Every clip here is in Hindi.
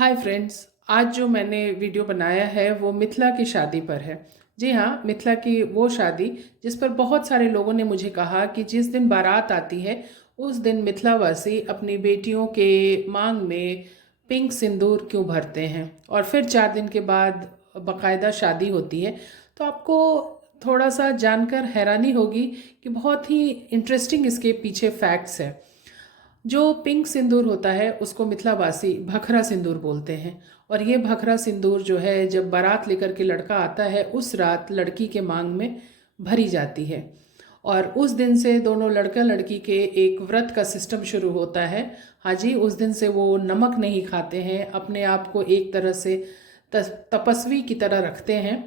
हाय फ्रेंड्स, आज जो मैंने वीडियो बनाया है वो मिथिला की शादी पर है। जी हाँ, मिथिला की वो शादी जिस पर बहुत सारे लोगों ने मुझे कहा कि जिस दिन बारात आती है उस दिन मिथिलावासी अपनी बेटियों के मांग में पिंक सिंदूर क्यों भरते हैं और फिर 4 दिन के बाद बाकायदा शादी होती है। तो आपको थोड़ा सा जानकर हैरानी होगी कि बहुत ही इंटरेस्टिंग इसके पीछे फैक्ट्स हैं। जो पिंक सिंदूर होता है उसको मिथिलावासी भखरा सिंदूर बोलते हैं। और ये भखरा सिंदूर जो है जब बारात लेकर के लड़का आता है उस रात लड़की के मांग में भरी जाती है। और उस दिन से दोनों लड़का लड़की के एक व्रत का सिस्टम शुरू होता है। हाँ जी, उस दिन से वो नमक नहीं खाते हैं, अपने आप को एक तरह से तपस्वी की तरह रखते हैं।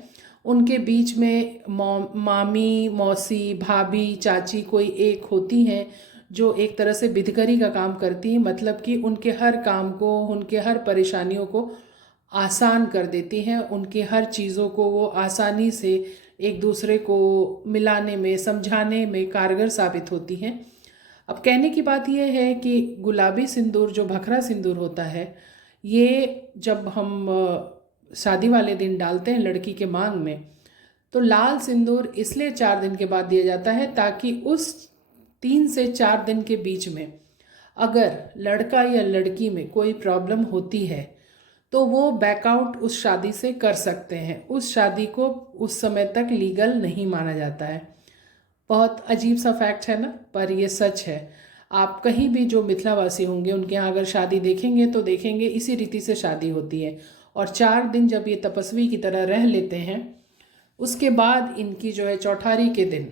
उनके बीच में मामी, मौसी, भाभी, चाची कोई एक होती हैं जो एक तरह से बिधकरी का काम करती हैं, मतलब कि उनके हर काम को, उनके हर परेशानियों को आसान कर देती हैं। उनकी हर चीज़ों को वो आसानी से एक दूसरे को मिलाने में, समझाने में कारगर साबित होती हैं। अब कहने की बात यह है कि गुलाबी सिंदूर जो भखरा सिंदूर होता है, ये जब हम शादी वाले दिन डालते हैं लड़की के मांग में, तो लाल सिंदूर इसलिए 4 दिन के बाद दिया जाता है ताकि उस 3 से 4 दिन के बीच में अगर लड़का या लड़की में कोई प्रॉब्लम होती है तो वो बैकआउट उस शादी से कर सकते हैं। उस शादी को उस समय तक लीगल नहीं माना जाता है। बहुत अजीब सा फैक्ट है ना, पर ये सच है। आप कहीं भी जो मिथिलावासी होंगे उनके यहाँ अगर शादी देखेंगे तो देखेंगे इसी रीति से शादी होती है। और 4 दिन जब ये तपस्वी की तरह रह लेते हैं उसके बाद इनकी जो है चौठारी के दिन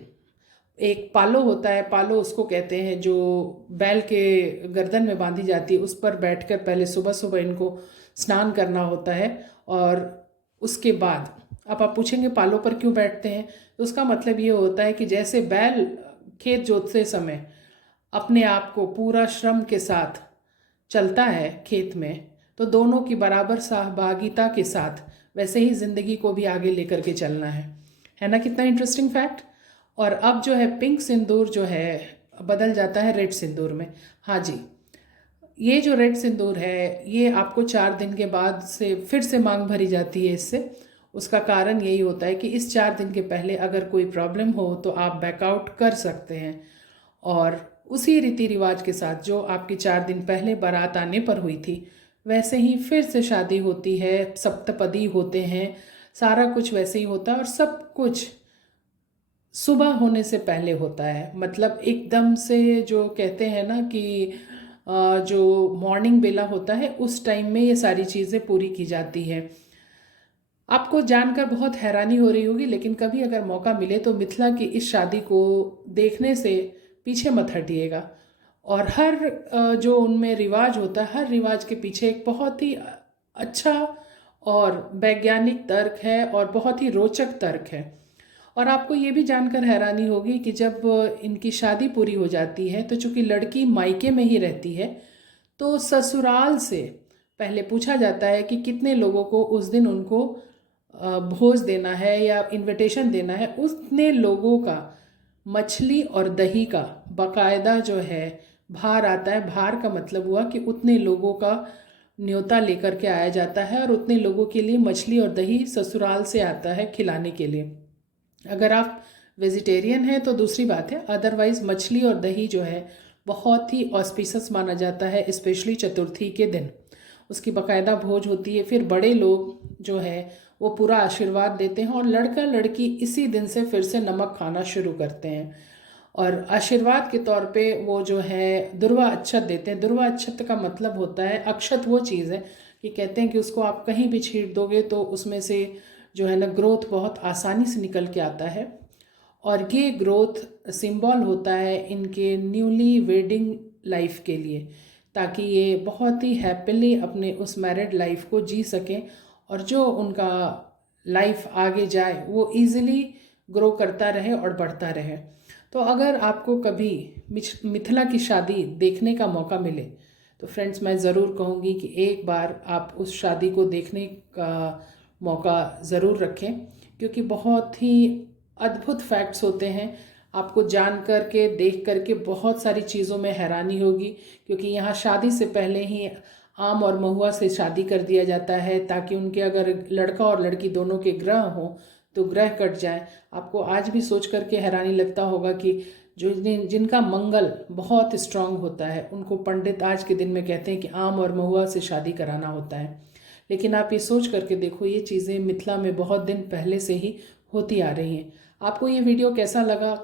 एक पालो होता है। पालो उसको कहते हैं, जो बैल के गर्दन में बांधी जाती है, उस पर बैठकर पहले सुबह सुबह इनको स्नान करना होता है। और उसके बाद अब आप पूछेंगे पालो पर क्यों बैठते हैं, तो उसका मतलब ये होता है कि जैसे बैल खेत जोतते समय अपने आप को पूरा श्रम के साथ चलता है खेत में, तो दोनों की बराबर सहभागिता के साथ वैसे ही ज़िंदगी को भी आगे लेकर के चलना है ना। कितना इंटरेस्टिंग फैक्ट। और अब जो है पिंक सिंदूर जो है बदल जाता है रेड सिंदूर में। हाँ जी, ये जो रेड सिंदूर है ये आपको 4 दिन के बाद से फिर से मांग भरी जाती है इससे। उसका कारण यही होता है कि इस 4 दिन के पहले अगर कोई प्रॉब्लम हो तो आप बैकआउट कर सकते हैं। और उसी रीति रिवाज के साथ जो आपकी 4 दिन पहले बारात आने पर हुई थी वैसे ही फिर से शादी होती है, सप्तपदी होते हैं, सारा कुछ वैसे ही होता है। और सब कुछ सुबह होने से पहले होता है, मतलब एकदम से जो कहते हैं ना कि जो मॉर्निंग बेला होता है उस टाइम में ये सारी चीज़ें पूरी की जाती है। आपको जानकर बहुत हैरानी हो रही होगी, लेकिन कभी अगर मौका मिले तो मिथिला की इस शादी को देखने से पीछे मत हटिएगा। और हर जो उनमें रिवाज होता है, हर रिवाज के पीछे एक बहुत ही अच्छा और वैज्ञानिक तर्क है और बहुत ही रोचक तर्क है। और आपको ये भी जानकर हैरानी होगी कि जब इनकी शादी पूरी हो जाती है तो चूंकि लड़की मायके में ही रहती है, तो ससुराल से पहले पूछा जाता है कि कितने लोगों को उस दिन उनको भोज देना है या इनविटेशन देना है। उतने लोगों का मछली और दही का बाकायदा जो है भार आता है। भार का मतलब हुआ कि उतने लोगों का न्योता लेकर के आया जाता है और उतने लोगों के लिए मछली और दही ससुराल से आता है खिलाने के लिए। अगर आप वेजिटेरियन हैं तो दूसरी बात है, अदरवाइज़ मछली और दही जो है बहुत ही ऑस्पिशियस माना जाता है, स्पेशली चतुर्थी के दिन उसकी बाकायदा भोज होती है। फिर बड़े लोग जो है वो पूरा आशीर्वाद देते हैं और लड़का लड़की इसी दिन से फिर से नमक खाना शुरू करते हैं। और आशीर्वाद के तौर पे वो जो है दुर्वा अक्षत देते हैं। दुर्वा अक्षत का मतलब होता है, अक्षत वो चीज़ है कि कहते हैं कि उसको आप कहीं भी छींट दोगे तो उसमें से जो है ना ग्रोथ बहुत आसानी से निकल के आता है। और ये ग्रोथ सिंबल होता है इनके न्यूली वेडिंग लाइफ के लिए, ताकि ये बहुत ही हैप्पीली अपने उस मैरिड लाइफ को जी सकें और जो उनका लाइफ आगे जाए वो इजीली ग्रो करता रहे और बढ़ता रहे। तो अगर आपको कभी मिथिला की शादी देखने का मौका मिले तो फ्रेंड्स मैं ज़रूर कहूँगी कि एक बार आप उस शादी को देखने का मौका ज़रूर रखें, क्योंकि बहुत ही अद्भुत फैक्ट्स होते हैं। आपको जान कर के, देख कर के बहुत सारी चीज़ों में हैरानी होगी, क्योंकि यहाँ शादी से पहले ही आम और महुआ से शादी कर दिया जाता है ताकि उनके अगर लड़का और लड़की दोनों के ग्रह हों तो ग्रह कट जाए। आपको आज भी सोच करके हैरानी लगता होगा कि जिनका मंगल बहुत स्ट्रांग होता है उनको पंडित आज के दिन में कहते हैं कि आम और महुआ से शादी कराना होता है। लेकिन आप ये सोच करके देखो, ये चीज़ें मिथिला में बहुत दिन पहले से ही होती आ रही हैं। आपको ये वीडियो कैसा लगा?